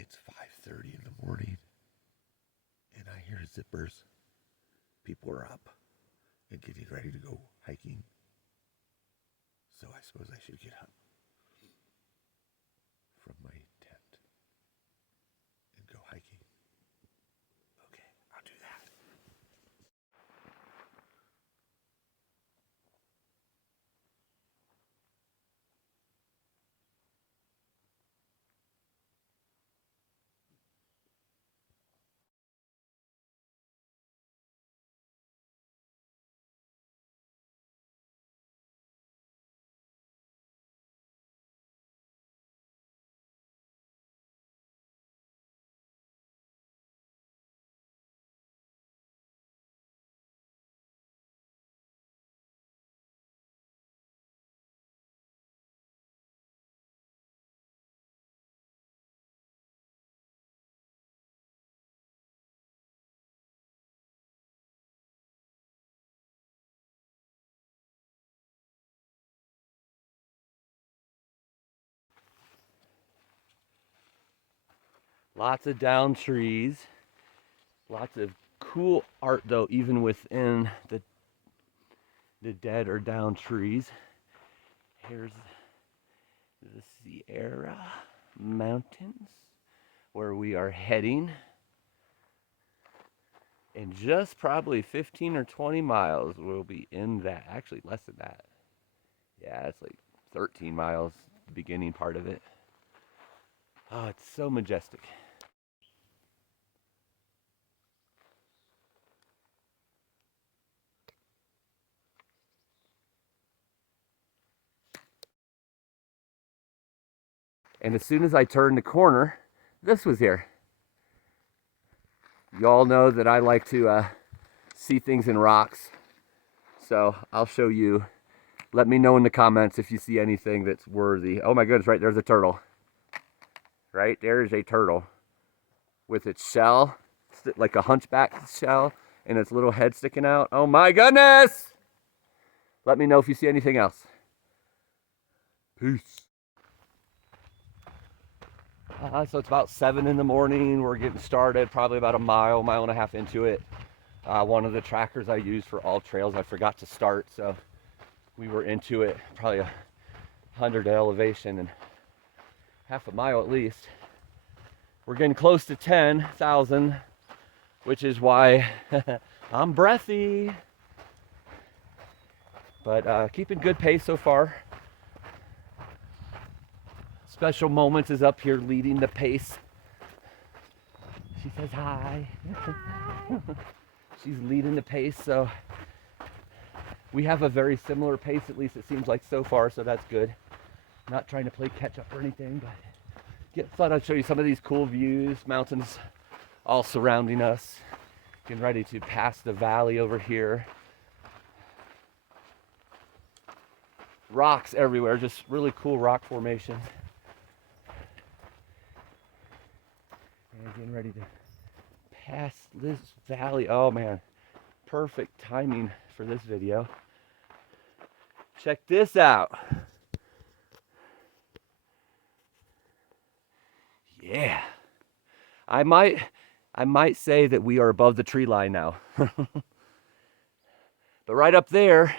It's 5:30 in the morning, and I hear zippers. People are up and getting ready to go hiking. So I suppose I should get up from my tent and go hiking. Okay, I'll do that. Lots of down trees. Lots of cool art though, even within the dead or down trees. Here's the Sierra Mountains where we are heading. In just probably 15 or 20 miles, we'll be in that. Actually, less than that. Yeah, it's like 13 miles, the beginning part of it. Oh, it's so majestic. And as soon as I turned the corner, this was here. Y'all know that I like to see things in rocks. So I'll show you. Let me know in the comments if you see anything that's worthy. Oh my goodness, right there's a turtle. Right there is a turtle with its shell, like a hunchback shell, and its little head sticking out. Oh my goodness! Let me know if you see anything else. Peace. So it's about 7 in the morning. We're getting started, probably about a mile and a half into it. One of the trackers I use for all trails, I forgot to start, so we were into it probably 100 elevation and half a mile at least. We're getting close to 10,000, which is why I'm breathy. But keeping good pace so far. Special Moments is up here leading the pace. She says hi. She's leading the pace, so we have a very similar pace, at least it seems like so far, so that's good. Not trying to play catch up or anything, but thought I'd show you some of these cool views. Mountains all surrounding us. Getting ready to pass the valley over here. Rocks everywhere, just really cool rock formations. And getting ready to pass this valley. Oh man, perfect timing for this video. Check this out. Yeah. I might say that we are above the tree line now. But right up there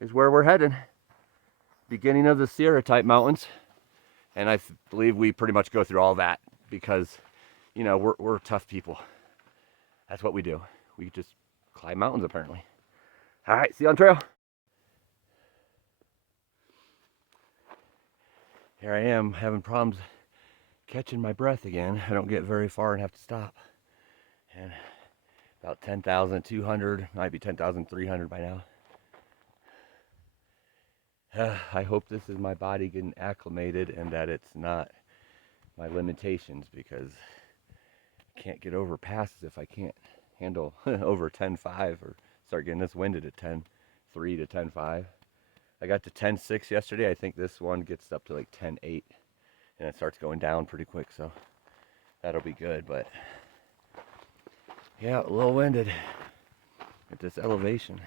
is where we're heading. Beginning of the Sierra type mountains. And I believe we pretty much go through all that because, you know, we're tough people. That's what we do. We just climb mountains apparently. All right, see you on trail. Here I am having problems catching my breath again. I don't get very far and have to stop. And about 10,200, might be 10,300 by now. I hope this is my body getting acclimated and that it's not my limitations, because I can't get over passes if I can't handle over 10.5 or start getting this winded at 10.3 to 10.5. I got to 10.6 yesterday. I think this one gets up to like 10.8 and it starts going down pretty quick, so that'll be good. But yeah, a little winded at this elevation.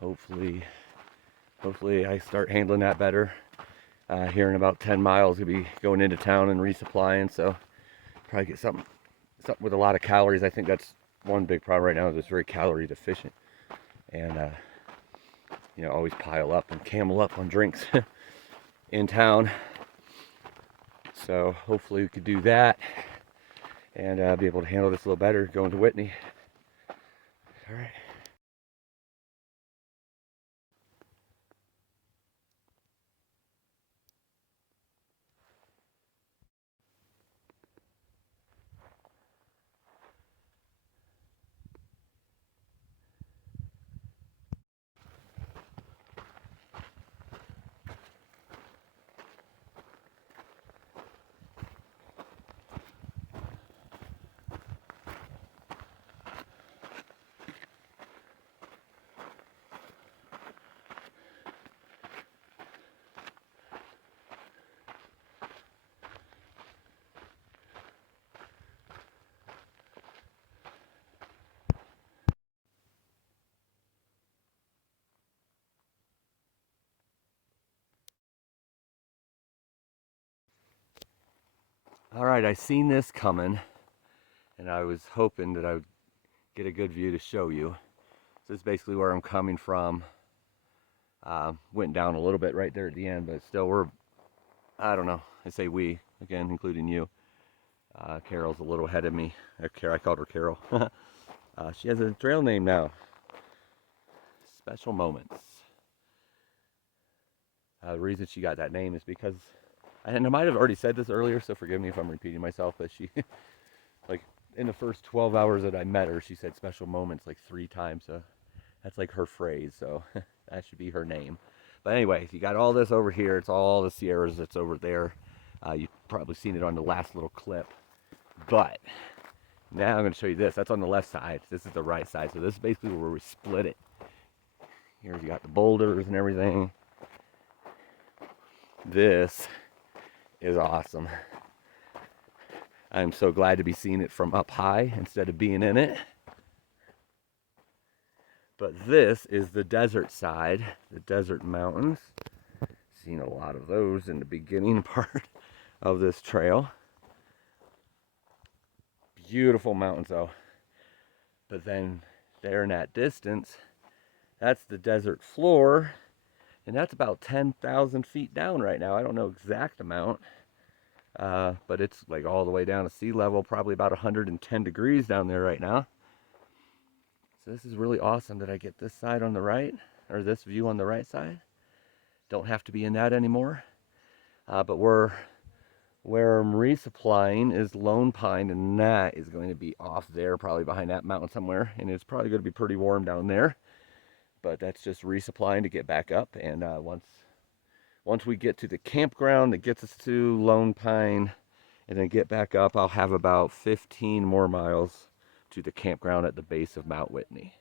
Hopefully I start handling that better Here in about 10 miles, gonna be going into town and resupplying, so probably get something with a lot of calories. I think that's one big problem right now, is it's very calorie deficient, and you know, always pile up and camel up on drinks in town. So hopefully we could do that and be able to handle this a little better going to Whitney. All right. All right, I seen this coming, and I was hoping that I would get a good view to show you. So this is basically where I'm coming from. Went down a little bit right there at the end, but still we're, I don't know, I say we, again, including you. Carol's a little ahead of me. I called her Carol. She has a trail name now. Special Moments. The reason she got that name is because, and I might have already said this earlier, so forgive me if I'm repeating myself, but she, like, in the first 12 hours that I met her, she said special moments like 3 times. So that's like her phrase, so that should be her name. But anyway, you got all this over here. It's all the Sierras that's over there. You've probably seen it on the last little clip. But now I'm going to show you this. That's on the left side. This is the right side. So this is basically where we split it. Here you got the boulders and everything. This is awesome. I'm so glad to be seeing it from up high instead of being in it. But this is the desert side, the desert mountains. Seen a lot of those in the beginning part of this trail. Beautiful mountains though. But then there in that distance, that's the desert floor. And that's about 10,000 feet down right now. I don't know exact amount, but it's like all the way down to sea level, probably about 110 degrees down there right now. So this is really awesome that I get this side on the right, or this view on the right side. Don't have to be in that anymore. But where I'm resupplying is Lone Pine, and that is going to be off there, probably behind that mountain somewhere. And it's probably going to be pretty warm down there. But that's just resupplying to get back up. And once we get to the campground that gets us to Lone Pine and then get back up, I'll have about 15 more miles to the campground at the base of Mount Whitney.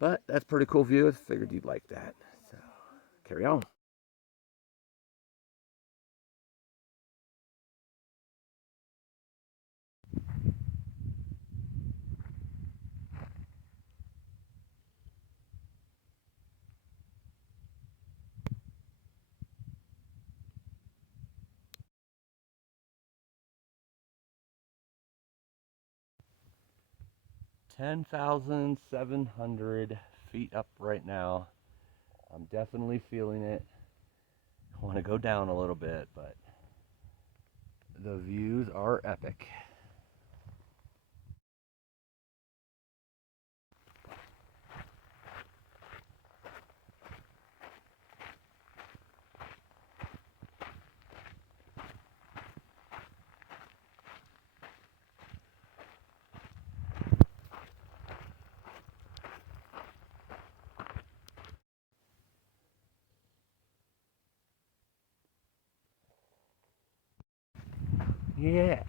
But that's a pretty cool view. I figured you'd like that. So carry on. $10,700 feet up right now. I'm definitely feeling it. I want to go down a little bit, but the views are epic. Yeah.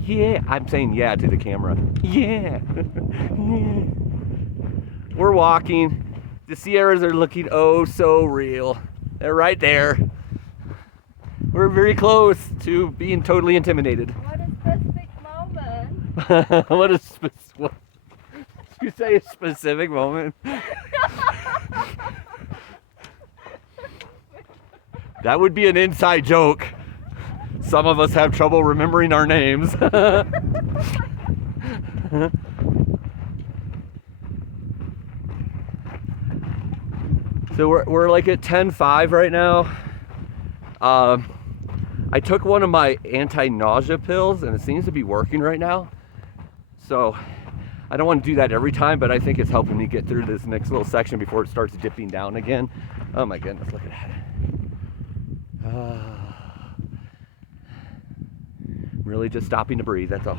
Yeah. I'm saying yeah to the camera. Yeah. Yeah. We're walking. The Sierras are looking oh so real. They're right there. We're very close to being totally intimidated. What a specific moment. What a what? You say a specific moment? That would be an inside joke. Some of us have trouble remembering our names. So we're like at 10:05 right now. I took one of my anti-nausea pills and it seems to be working right now. So I don't want to do that every time, but I think it's helping me get through this next little section before it starts dipping down again. Oh my goodness, look at that. Really just stopping to breathe, that's all.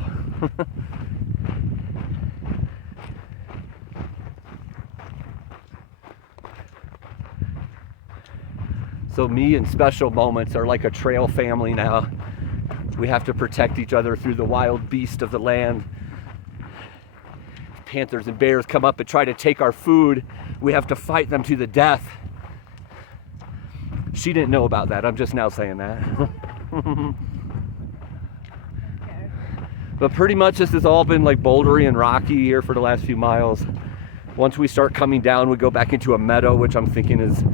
So me and Special Moments are like a trail family now. We have to protect each other through the wild beast of the land. Panthers and bears come up and try to take our food. We have to fight them to the death. She didn't know about that. I'm just now saying that. But pretty much this has all been like bouldery and rocky here for the last few miles. Once we start coming down, we go back into a meadow, which I'm thinking is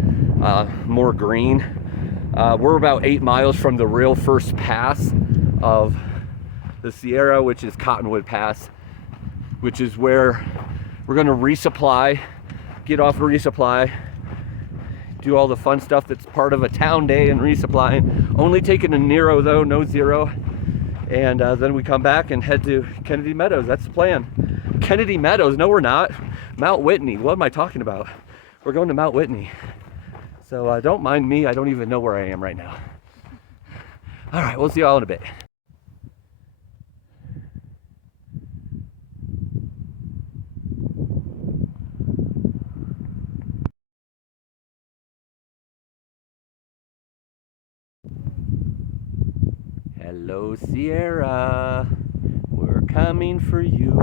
more green. We're about 8 miles from the real first pass of the Sierra, which is Cottonwood Pass, which is where we're going to resupply, get off resupply, do all the fun stuff that's part of a town day and resupplying. Only taking a Nero though, no zero. And then we come back and head to Kennedy Meadows. That's the plan. Kennedy Meadows? No, we're not. Mount Whitney. What am I talking about? We're going to Mount Whitney. So don't mind me. I don't even know where I am right now. All right, we'll see you all in a bit. Hello, Sierra. We're coming for you.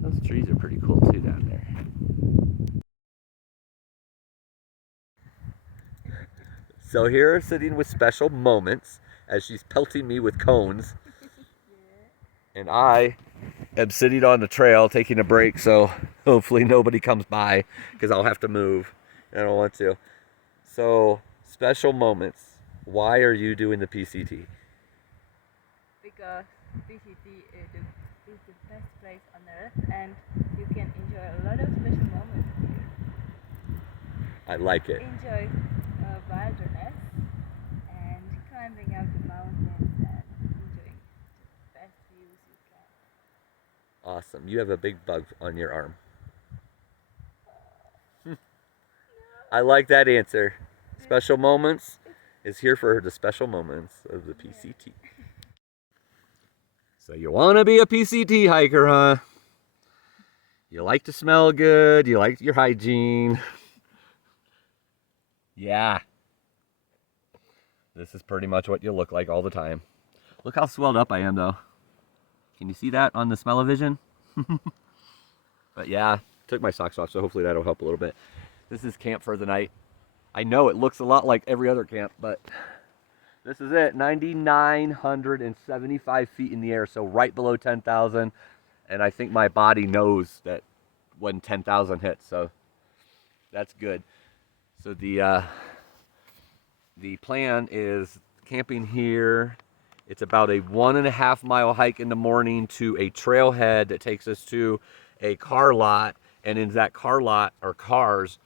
Those trees are pretty cool too down there. So here, sitting with Special Moments, as she's pelting me with cones. And I am sitting on the trail taking a break, so hopefully nobody comes by, because I'll have to move. I don't want to. So, Special Moments, why are you doing the PCT? Because PCT is the best place on earth, and you can enjoy a lot of special moments here. I like it. Enjoy wilderness and climbing up the mountains and enjoying the best views you can. Awesome. You have a big bug on your arm. I like that answer. Special Moments is here for the special moments of the PCT. So you want to be a PCT hiker, huh? You like to smell good. You like your hygiene. Yeah. This is pretty much what you look like all the time. Look how swelled up I am, though. Can you see that on the smell-o-vision? But yeah, took my socks off, so hopefully that'll help a little bit. This is camp for the night. I know it looks a lot like every other camp, but this is it. 9,975 feet in the air, so right below 10,000. And I think my body knows that when 10,000 hits, so that's good. So the plan is camping here. It's about a 1.5 mile hike in the morning to a trailhead that takes us to a car lot. And in that car lot are cars.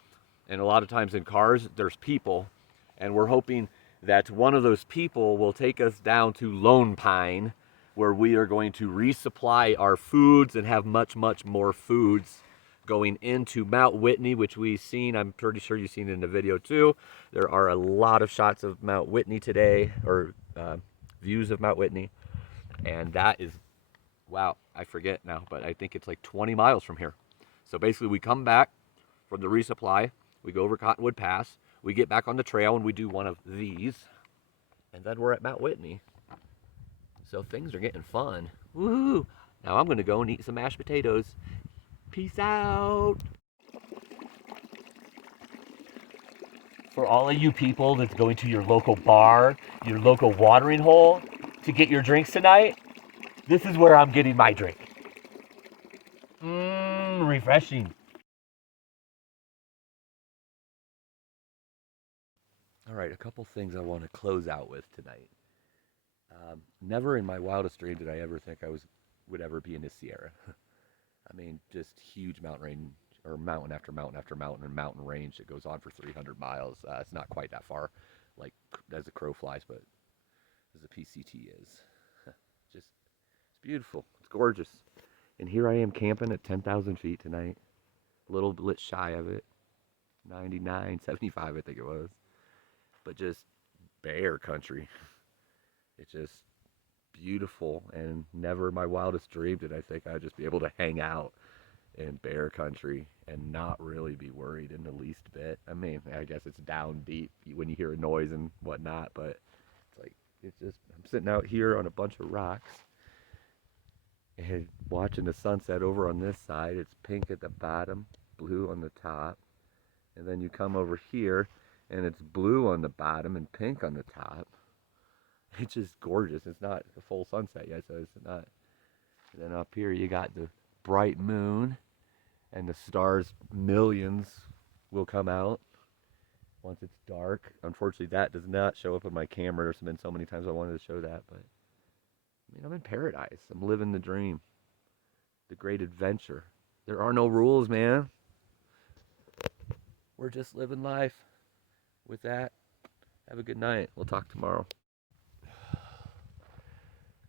And a lot of times in cars, there's people. And we're hoping that one of those people will take us down to Lone Pine, where we are going to resupply our foods and have much, much more foods going into Mount Whitney, which we've seen. I'm pretty sure you've seen it in the video too. There are a lot of shots of Mount Whitney today, or views of Mount Whitney. And that is, wow, I forget now, but I think it's like 20 miles from here. So basically we come back from the resupply, we go over Cottonwood Pass, we get back on the trail and we do one of these, and then we're at Mount Whitney. So things are getting fun. Woohoo! Now I'm gonna go and eat some mashed potatoes. Peace out. For all of you people that's going to your local bar, your local watering hole to get your drinks tonight, this is where I'm getting my drink. Refreshing. All right, a couple things I want to close out with tonight. Never in my wildest dream did I ever think would ever be in the Sierra. I mean, just huge mountain range, or mountain after mountain after mountain and mountain range that goes on for 300 miles. It's not quite that far, like as the crow flies, but as the PCT is. Just, it's beautiful. It's gorgeous. And here I am camping at 10,000 feet tonight. A little bit shy of it. 99, 75, I think it was. But just bear country. It's just beautiful, and never in my wildest dream did I think I'd just be able to hang out in bear country and not really be worried in the least bit. I mean, I guess it's down deep when you hear a noise and whatnot, but it's just, I'm sitting out here on a bunch of rocks and watching the sunset over on this side. It's pink at the bottom, blue on the top, and then you come over here and it's blue on the bottom and pink on the top. It's just gorgeous. It's not a full sunset yet, so it's not. And then up here you got the bright moon, and the stars, millions, will come out once it's dark. Unfortunately, that does not show up on my camera. There's been so many times I wanted to show that, but I mean, I'm in paradise. I'm living the dream, the great adventure. There are no rules, man. We're just living life. With that, have a good night. We'll talk tomorrow.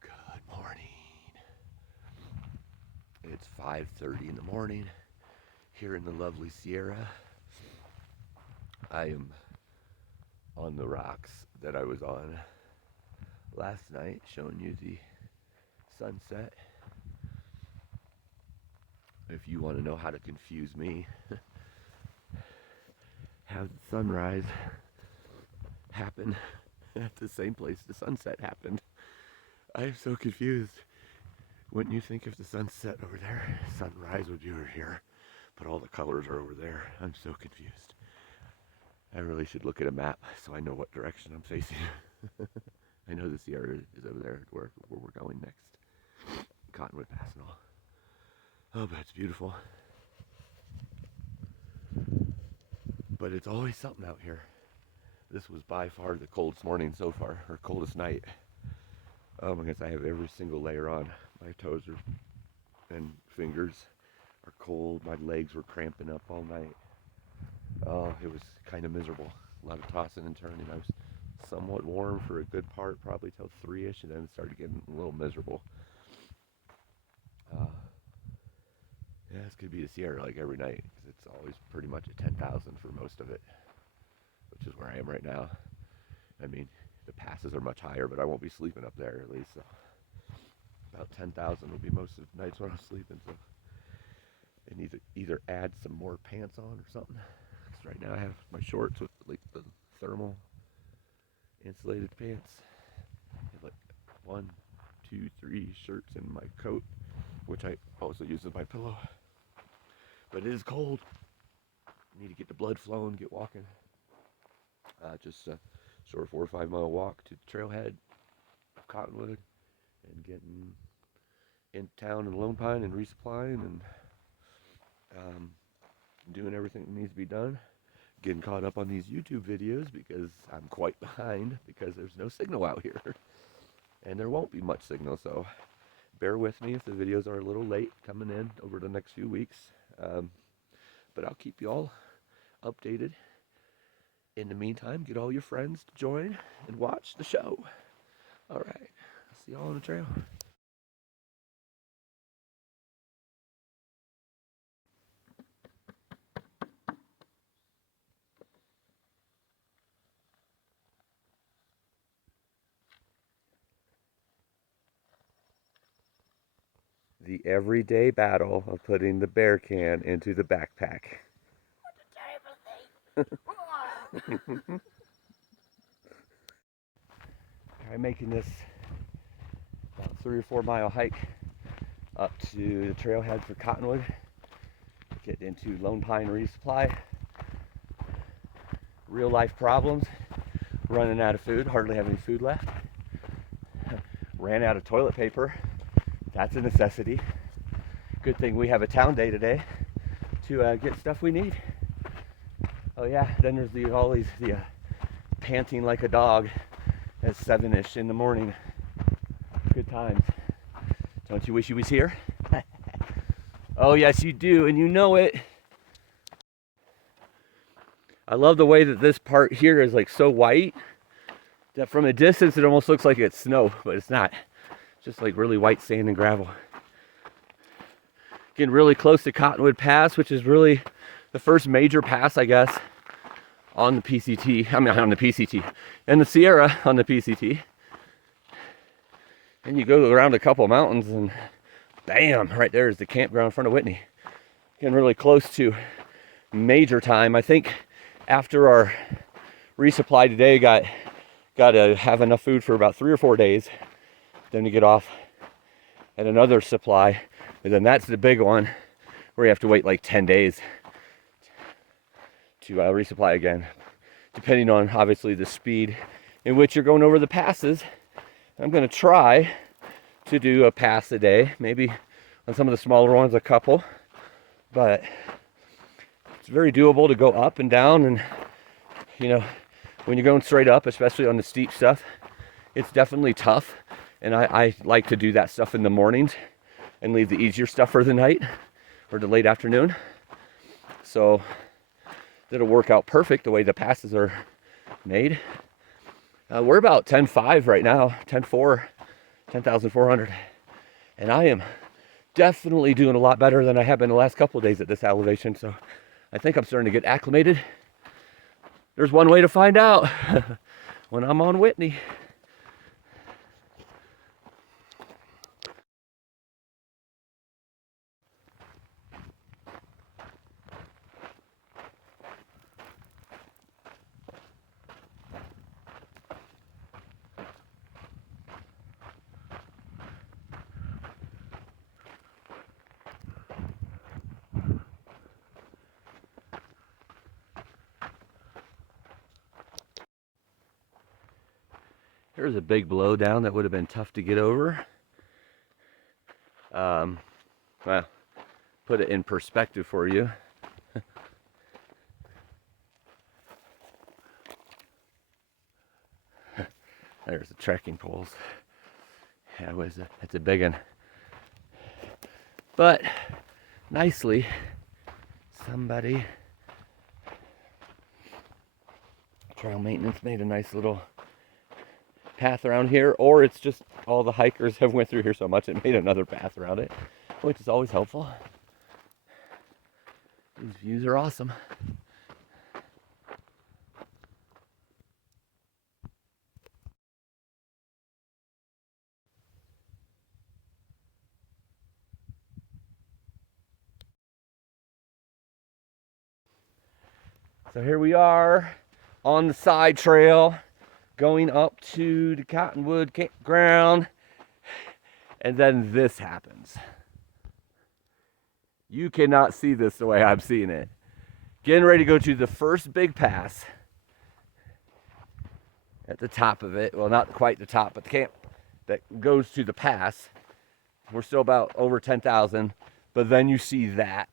Good morning. It's 5:30 in the morning here in the lovely Sierra. I am on the rocks that I was on last night, showing you the sunset. If you want to know how to confuse me, have the sunrise happen at the same place the sunset happened. I am so confused. Wouldn't you think if the sun set over there, sunrise would be over here, but all the colors are over there? I'm so confused. I really should look at a map so I know what direction I'm facing. I know the Sierra is over there where we're going next. Cottonwood Pass and all. Oh, but it's beautiful. But it's always something out here. This was by far the coldest morning so far, or coldest night. Oh my goodness, I have every single layer on. My toes and fingers are cold. My legs were cramping up all night. Oh, it was kind of miserable. A lot of tossing and turning. I was somewhat warm for a good part, probably till 3-ish, and then it started getting a little miserable. Yeah, this could be the Sierra like every night, because it's always pretty much at 10,000 for most of it, which is where I am right now. I mean, the passes are much higher, but I won't be sleeping up there at least. So about 10,000 will be most of the nights when I'm sleeping. So I need to either add some more pants on or something. Because right now I have my shorts with like the thermal insulated pants. I have like 1, 2, 3 shirts in my coat, which I also use as my pillow. But it is cold. I need to get the blood flowing, get walking. Just a short 4 or 5 mile walk to the trailhead of Cottonwood and getting in town in Lone Pine and resupplying and doing everything that needs to be done. Getting caught up on these YouTube videos because I'm quite behind because there's no signal out here. And there won't be much signal, so bear with me if the videos are a little late coming in over the next few weeks. But I'll keep you all updated. In the meantime, get all your friends to join and watch the show. All right. I'll see y'all on the trail. The everyday battle of putting the bear can into the backpack. What a terrible thing! I'm making this about 3 or 4 mile hike up to the trailhead for Cottonwood. Get into Lone Pine resupply. Real life problems. Running out of food, hardly have any food left. Ran out of toilet paper. That's a necessity. Good thing we have a town day today to get stuff we need. Oh yeah, then there's all these panting like a dog at 7-ish in the morning. Good times. Don't you wish you was here? Oh yes you do, and you know it. I love the way that this part here is like so white that from a distance it almost looks like it's snow, but it's not. It's just like really white sand and gravel. Getting really close to Cottonwood Pass, which is really the first major pass, I guess, on the PCT. I mean, on the PCT. And the Sierra on the PCT. And you go around a couple mountains and bam, right there is the campground in front of Whitney. Getting really close to major time. I think after our resupply today, got to have enough food for about 3 or 4 days. Then to get off at another supply. And then that's the big one where you have to wait like 10 days to resupply again, depending on obviously the speed in which you're going over the passes. I'm going to try to do a pass a day, maybe on some of the smaller ones a couple, but it's very doable to go up and down. And you know, when you're going straight up, especially on the steep stuff, it's definitely tough. And I like to do that stuff in the mornings and leave the easier stuff for the night or the late afternoon. So that'll work out perfect the way the passes are made. We're about 10.5 right now, 10.4, 10,400. And I am definitely doing a lot better than I have been the last couple of days at this elevation. So I think I'm starting to get acclimated. There's one way to find out when I'm on Whitney. There's a big blow down that would have been tough to get over. Well, put it in perspective for you. There's the trekking poles. Yeah, it's a big one. But nicely, somebody, trail maintenance, made a nice little path around here, or it's just all the hikers have went through here so much it made another path around it, which is always helpful. These views are awesome. So here we are on the side trail going up to the Cottonwood campground, and then this happens. You cannot see this the way I'm seeing it. Getting ready to go to the first big pass at the top of it. Well, not quite the top, but the camp that goes to the pass. We're still about over 10,000, but then you see that.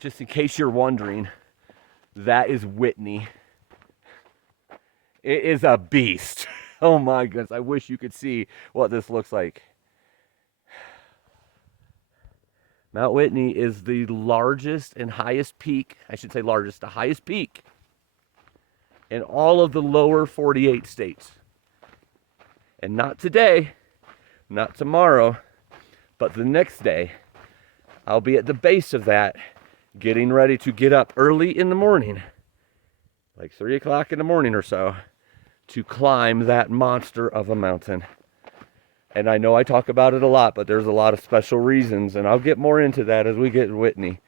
Just in case you're wondering, that is Whitney. It is a beast. Oh my goodness, I wish you could see what this looks like. Mount Whitney is the largest and highest peak, I should say largest, the highest peak in all of the lower 48 states. And not today, not tomorrow, but the next day, I'll be at the base of that, getting ready to get up early in the morning, like 3 o'clock in the morning or so, to climb that monster of a mountain. And I know I talk about it a lot, but there's a lot of special reasons, and I'll get more into that as we get to Whitney.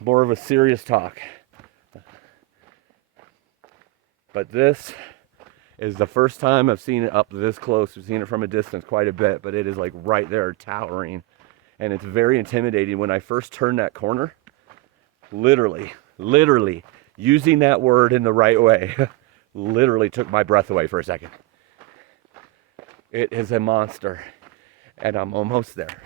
More of a serious talk. But this is the first time I've seen it up this close. I've seen it from a distance quite a bit, but it is like right there, towering. And it's very intimidating. When I first turned that corner, literally, using that word in the right way, literally took my breath away for a second. It is a monster, and I'm almost there.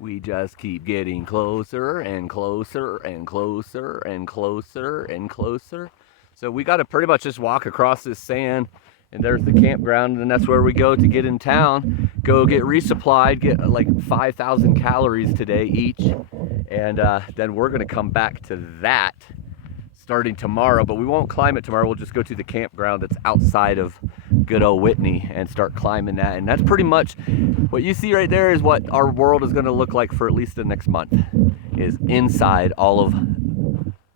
We just keep getting closer and closer and closer and closer and closer. So we got to pretty much just walk across this sand, and there's the campground, and that's where we go to get in town, go get resupplied, get like 5,000 calories today each, and then we're gonna come back to that starting tomorrow, but we won't climb it tomorrow. We'll just go to the campground that's outside of good old Whitney and start climbing that. And that's pretty much what you see right there is what our world is gonna look like for at least the next month, is inside all of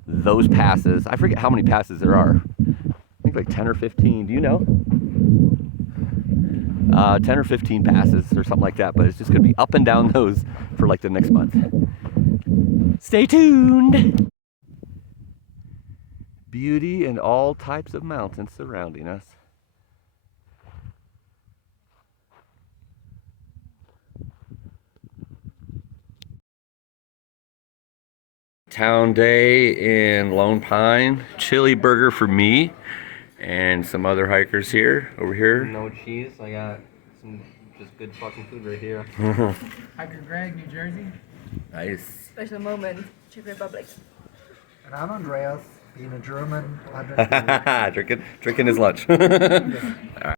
those passes. I forget how many passes there are. I think like 10 or 15, do you know? 10 or 15 passes or something like that, but it's just gonna be up and down those for like the next month. Stay tuned. Beauty and all types of mountains surrounding us. Town day in Lone Pine. Chili burger for me and some other hikers here. Over here. No cheese. I got some just good fucking food right here. Hiker Greg, New Jersey. Nice. Special moment, Czech Republic. And I'm Andreas, being a German. Drinking his lunch. All right.